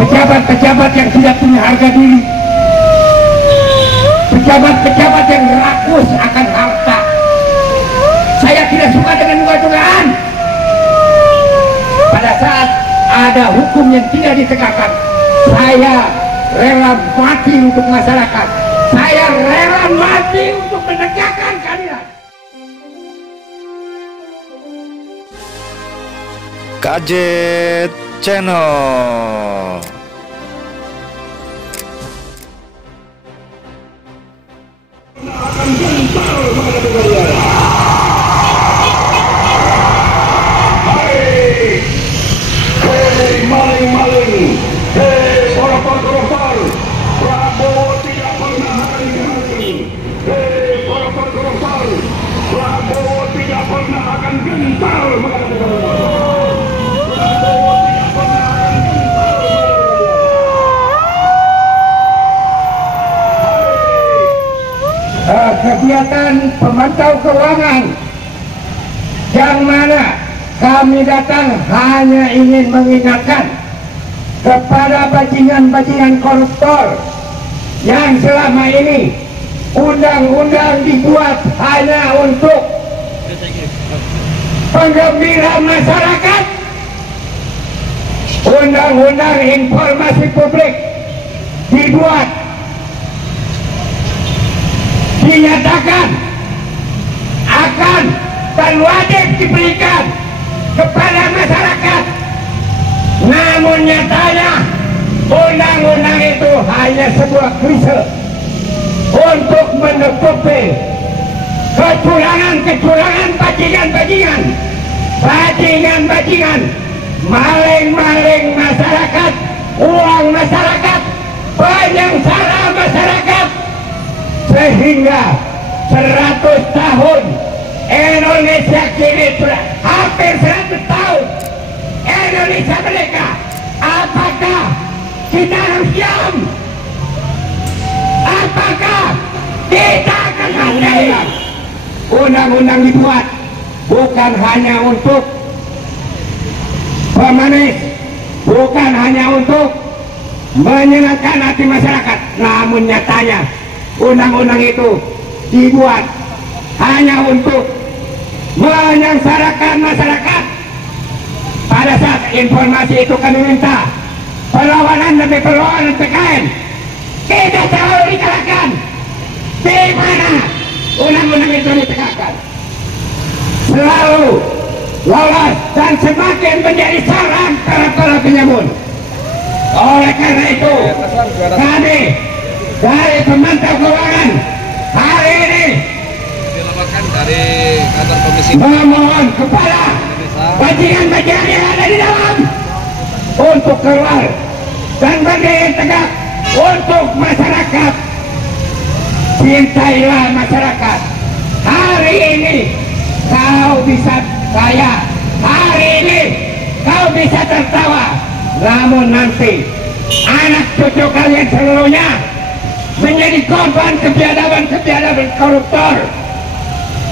pejabat-pejabat yang tidak punya harga diri, pejabat-pejabat yang rakus akan harta. Saya tidak suka dengan ugal-ugalan. Pada saat ada hukum yang tidak ditegakkan, saya rela mati untuk masyarakat. Saya rela mati untuk menegakkan keadilan. Gadget Channel. Maling-maling, koruptor, Prabowo tidak pernah akan diganti. Koruptor, Prabowo tidak pernah akan gentar kegiatan pemantau keuangan yang mana kami datang hanya ingin mengingatkan kepada bajingan-bajingan koruptor yang selama ini undang-undang dibuat hanya untuk penggembira masyarakat. Undang-undang informasi publik dibuat, dinyatakan akan dan wajib diberikan kepada masyarakat, namun nyatanya undang-undang itu hanya sebuah klise untuk menutupi kecurangan bajingan, maling-maling masyarakat, uang masyarakat, penyengsara masyarakat, sehingga 100 tahun Indonesia kini sudah hampir 100 tahun Indonesia merdeka. Apakah kita harus diam? Apakah kita akan mengatakan undang-undang dibuat bukan hanya untuk pemanis, bukan hanya untuk menyenangkan hati masyarakat, namun nyatanya undang-undang itu dibuat hanya untuk menyengsarakan masyarakat. Pada saat informasi itu kami minta perlawanan demi perlawanan PKN, kita selalu dikalahkan. Di mana undang-undang itu ditegakkan, selalu lolos dan semakin menjadi sarang para penyamun. Oleh karena itu kami dari pemantau keuangan hari ini Dari kantor komisi memohon kepada bajingan-bajingan yang ada di dalam untuk keluar dan berdiri tegak untuk masyarakat. Cintailah masyarakat. Hari ini kau bisa kaya, hari ini kau bisa tertawa, namun nanti anak cucu kalian seluruhnya menjadi korban kebiadaban koruptor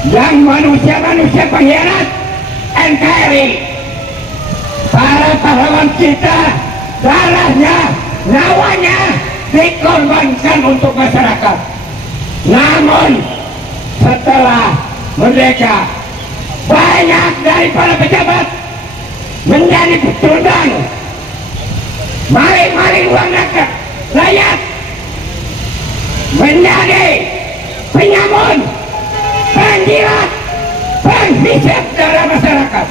yang manusia pengkhianat NKRI. Para pahlawan kita darahnya, nyawanya dikorbankan untuk masyarakat. Namun setelah merdeka, banyak dari para pejabat menjadi pecundang, maling-maling uang rakyat, menjadi penyamun, penjilat, penghisap darah masyarakat.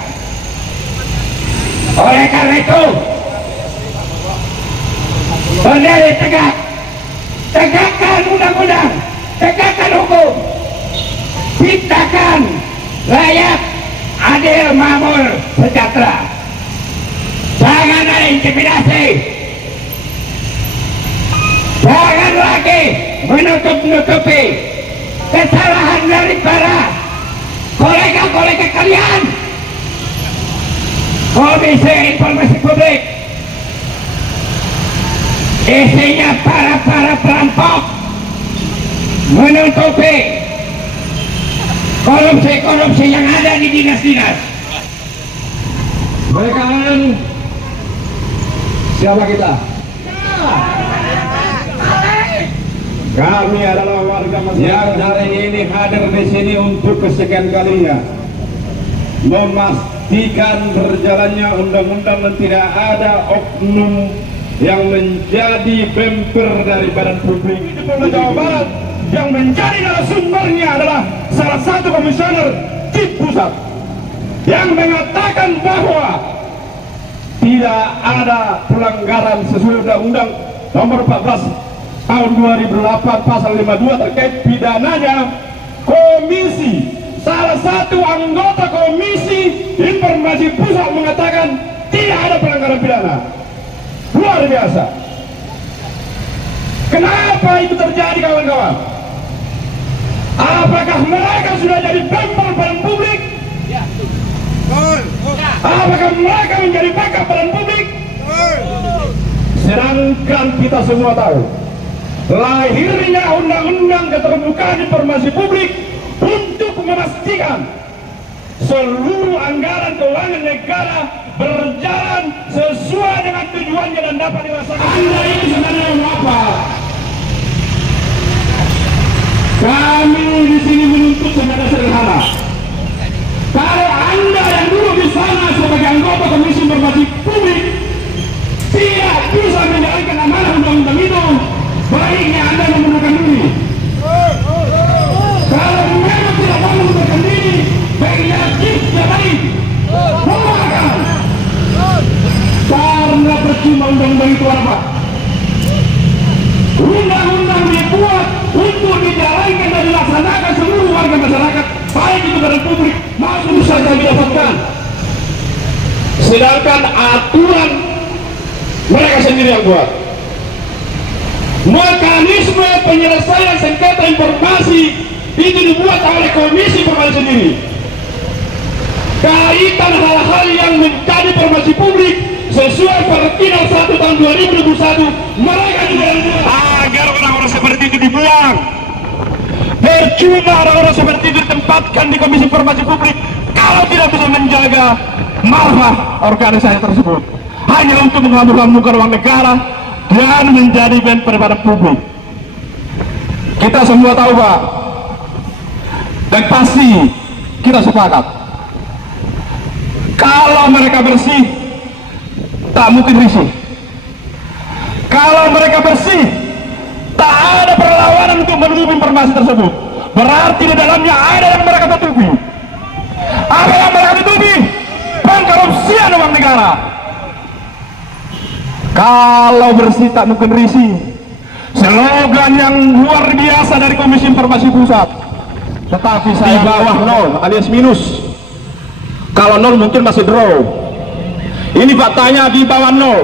Oleh karena itu, berdiri tegak, tegakkan undang-undang, tegakkan hukum, ciptakan rakyat adil, makmur, sejahtera. Jangan ada intimidasi, jangan lagi menutup-nutupi kesalahan dari para kolega-kolega kalian. Komisi Informasi Publik isinya para perampok, menutupi korupsi yang ada di dinas-dinas. Mereka siapa kita? Kami adalah warga masyarakat yang hari ini hadir di sini untuk kesekian kalinya memastikan berjalannya undang-undang dan tidak ada oknum yang menjadi bemper dari badan publik di Polda Jawa Barat yang menjadi narasumbernya adalah salah satu komisioner di pusat yang mengatakan bahwa tidak ada pelanggaran sesuai Undang-Undang nomor 14 tahun 2008 pasal 52 terkait pidananya komisi. Salah satu anggota komisi informasi pusat mengatakan tidak ada pelanggaran pidana. Luar biasa. Kenapa itu terjadi, kawan-kawan? Apakah mereka sudah jadi bemper badan publik? Apakah mereka menjadi backup badan publik? Sedangkan kita semua tahu lahirnya undang-undang keterbukaan informasi publik untuk memastikan seluruh anggaran keuangan negara berjalan sesuai dengan tujuannya dan dapat dilaksanakan. Anda ini sebenarnya apa? Kami di sini menuntut sebenarnya sederhana. Kalau Anda yang dulu di sana sebagai anggota Komisi Informasi Publik tidak bisa menjalankan amanah undang-undang itu, baiknya Anda mengundurkan diri. Kalau memang tidak mau mengundurkan diri, baiknya kita baik mengeluarkan. Karena percuma undang-undang itu apa? Undang-undang dibuat untuk dijalankan dan dilaksanakan seluruh warga masyarakat, baik itu badan publik maupun saja didapatkan. Sedangkan aturan mereka sendiri yang buat. Mekanisme penyelesaian sengketa informasi itu dibuat oleh Komisi Informasi sendiri. Kaitan hal-hal yang menjadi informasi publik sesuai Perpres 1 tahun 2021 mereka juga yang buat. Agar orang-orang seperti itu dibuang. Percuma orang-orang seperti itu ditempatkan di Komisi Informasi Publik kalau tidak bisa menjaga marwah organisasi tersebut, hanya untuk menghambur-hamburkan uang negara dan menjadi bemper badan publik. Kita semua tahu, Pak, dan pasti kita sepakat kalau mereka bersih tak mungkin risih. Kalau mereka bersih tak ada perlawanan untuk menutupi informasi tersebut, berarti di dalamnya ada yang mereka tutupi. Apa yang mereka tutupi? Pengkorupsian uang negara. Kalau bersih tak mungkin risih, slogan yang luar biasa dari Komisi Informasi Pusat. Tetapi saya di bawah 0 alias minus. Kalau 0 mungkin masih draw. Ini faktanya di bawah 0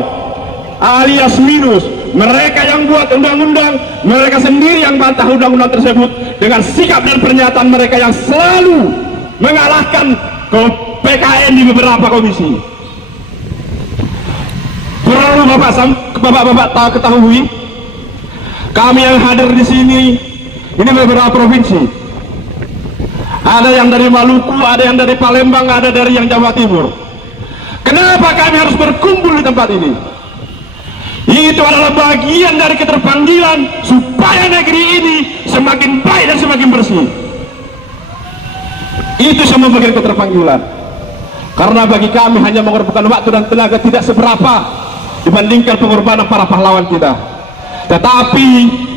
alias minus. Mereka yang buat undang-undang, mereka sendiri yang bantah undang-undang tersebut dengan sikap dan pernyataan mereka yang selalu mengalahkan ke PKN di beberapa komisi. Perlu bapak-bapak ketahui, kami yang hadir di sini ini beberapa provinsi. Ada yang dari Maluku, ada yang dari Palembang, ada dari yang Jawa Timur. Kenapa kami harus berkumpul di tempat ini? Itu adalah bagian dari keterpanggilan supaya negeri ini semakin baik dan semakin bersih. Itu semua bagian keterpanggilan. Karena bagi kami hanya mengorbankan waktu dan tenaga tidak seberapa dibandingkan pengorbanan para pahlawan kita. Tetapi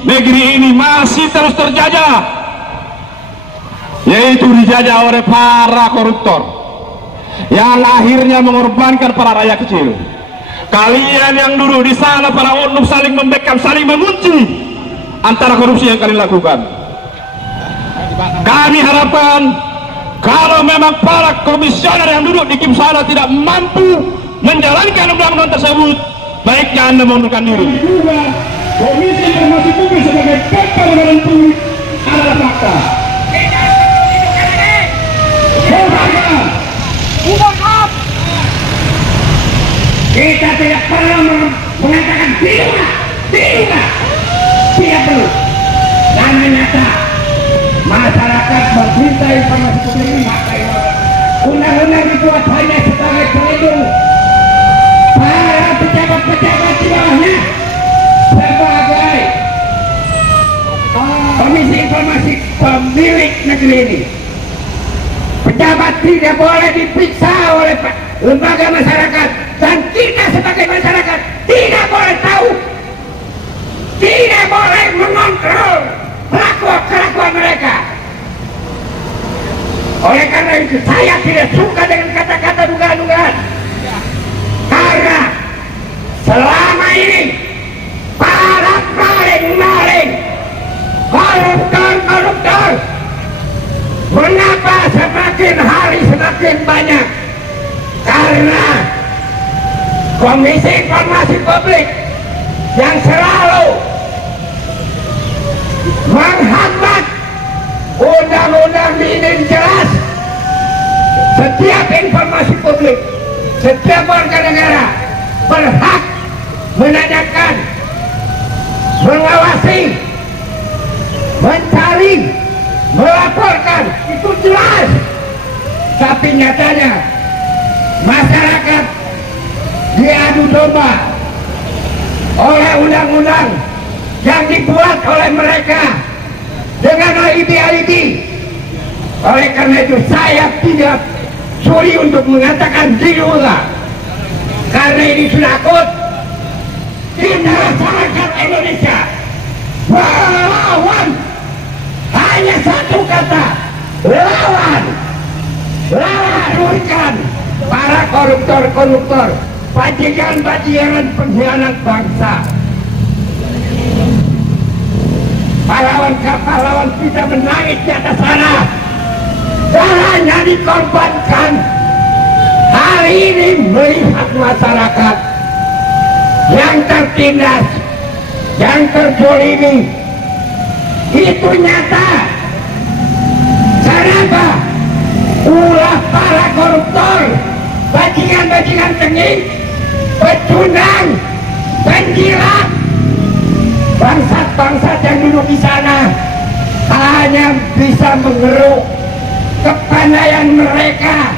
negeri ini masih terus terjajah, yaitu dijajah oleh para koruptor yang akhirnya mengorbankan para rakyat kecil. Kalian yang duduk di sana, para oknum saling membackup, saling mengunci antara korupsi yang kalian lakukan. Kami harapkan kalau memang para komisioner yang duduk di Kim sana tidak mampu menjalankan undang-undang tersebut, baiknya Anda mengundurkan diri. Juga Komisi Informasi Publik sebagai bemper badan publik adalah fakta. Kita tidak perlu mengatakan tidak perlu. Dan nyata masyarakat meminta informasi publik ini. Undang-undang dibuat hanya sebagai pelindung para pejabat-pejabat di bawahnya. negeri ini. Pejabat tidak boleh diperiksa oleh lembaga masyarakat, dan kita sebagai masyarakat tidak boleh tahu, tidak boleh mengontrol kelakuan mereka. Oleh karena itu saya tidak suka dengan kata-kata dugaan-dugaan, karena selama ini para maling-maling, koruptor, mengapa semakin hari semakin banyak? Karena Komisi Informasi Publik yang selalu menghambat undang-undang ini jelas. Setiap informasi publik, setiap warga negara berhak menanyakan, mengawasi, mencari, melaporkan, itu jelas. Tapi nyatanya masyarakat diadu domba oleh undang-undang yang dibuat oleh mereka dengan alibi-alibi. Oleh karena itu saya tidak sudi untuk mengatakan diduga, karena ini sudah akut. Kita masyarakat Indonesia melawan, hanya satu kata, lawan, lawan para koruptor, bajingan pengkhianat bangsa. Pahlawan kita menangis di atas sana, darahnya dikorbankan. Hari ini melihat masyarakat yang tertindas, yang terzolimi, itu nyata. Kenapa? Ulah para koruptor, bajingan tengik, pecundang, penjilat, bangsat-bangsat yang duduk di sana hanya bisa mengeruk kepandaian mereka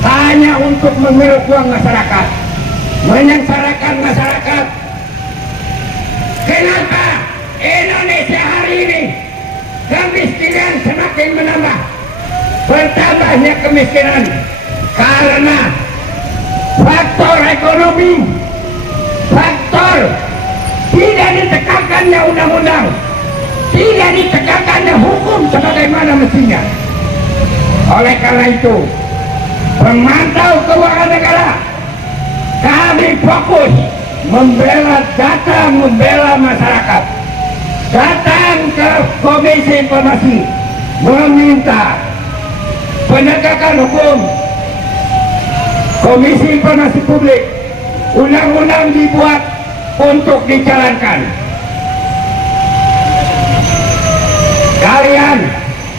hanya untuk mengeruk uang masyarakat, menyengsarakan masyarakat. Kenapa Indonesia hari ini kemiskinan semakin menambah? Bertambahnya kemiskinan karena faktor ekonomi, faktor tidak ditekankannya undang-undang, tidak ditekankannya hukum sebagaimana mestinya. Oleh karena itu, pemantau keuangan negara, kami fokus membela data, membela masyarakat. Datang ke Komisi Informasi meminta penegakan hukum. Komisi Informasi Publik, undang-undang dibuat untuk dijalankan. Kalian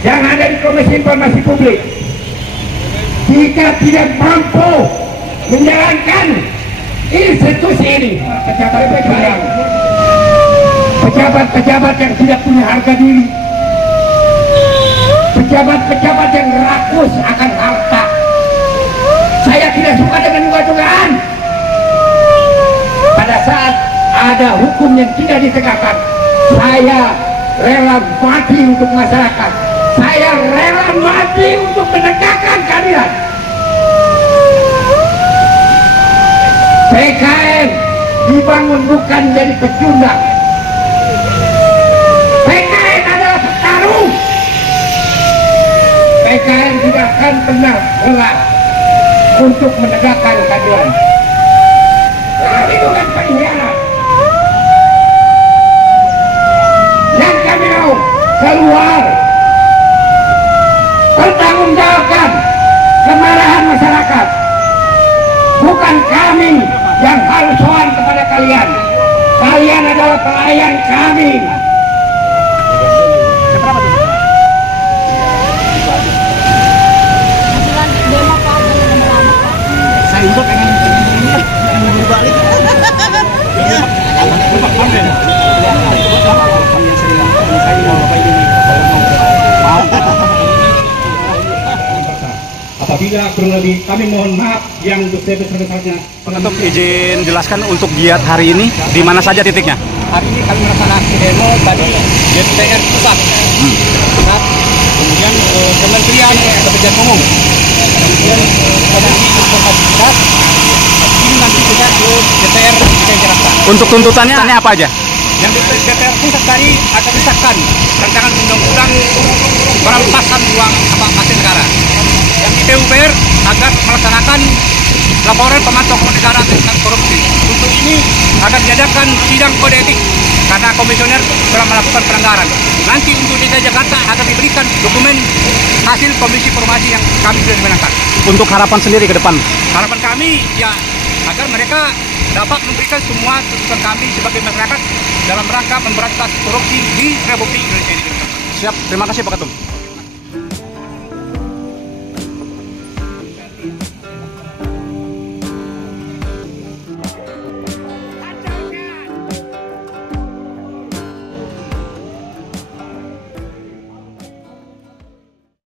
yang ada di Komisi Informasi Publik, jika tidak mampu menjalankan institusi ini, pejabat-pejabat yang tidak punya harga diri, pejabat-pejabat yang rakus akan harta. Saya tidak suka dengan dugaan-dugaan. Pada saat ada hukum yang tidak ditegakkan, saya rela mati untuk masyarakat. Saya rela mati untuk menegakkan keadilan. PKN dibangun bukan jadi pecundang. PKN adalah petarung. PKN tidak akan pernah rela untuk menegakkan keadilan. Kami bukan pengkhianat. Yang kami mau keluar, pertanggungjawabkan kemarahan masyarakat. Bukan kami yang harus soal kepada kalian. Kalian adalah pelayan kami. Saya juga pengen balik. Apabila kurang lebih, kami mohon maaf yang sebesar-besarnya. Untuk izin jelaskan untuk giat hari ini di mana saja titiknya? Hari ini kami melaksanakan demo tadi di DPR pusat. kemudian Kementerian Pekerjaan Umum, kemudian Komisi Informasi Pusat, ini nanti juga ke DPR DKI Jakarta. Untuk tuntutannya apa aja? Yang DPR Pusat tadi akan disahkan rancangan undang-undang perampasan uang aset negara. Yang di PUPR agar melaksanakan laporan pemantau keuangan negara tentang korupsi. Untuk ini akan diadakan sidang kode etik karena komisioner telah melakukan pelanggaran. Nanti untuk DKI Jakarta akan diberikan dokumen hasil komisi informasi yang kami sudah dimenangkan. Untuk harapan sendiri ke depan? Harapan kami ya agar mereka dapat memberikan semua tuntutan kami sebagai masyarakat dalam rangka memberantas korupsi di Republik Indonesia ini. Siap, terima kasih Pak Ketum.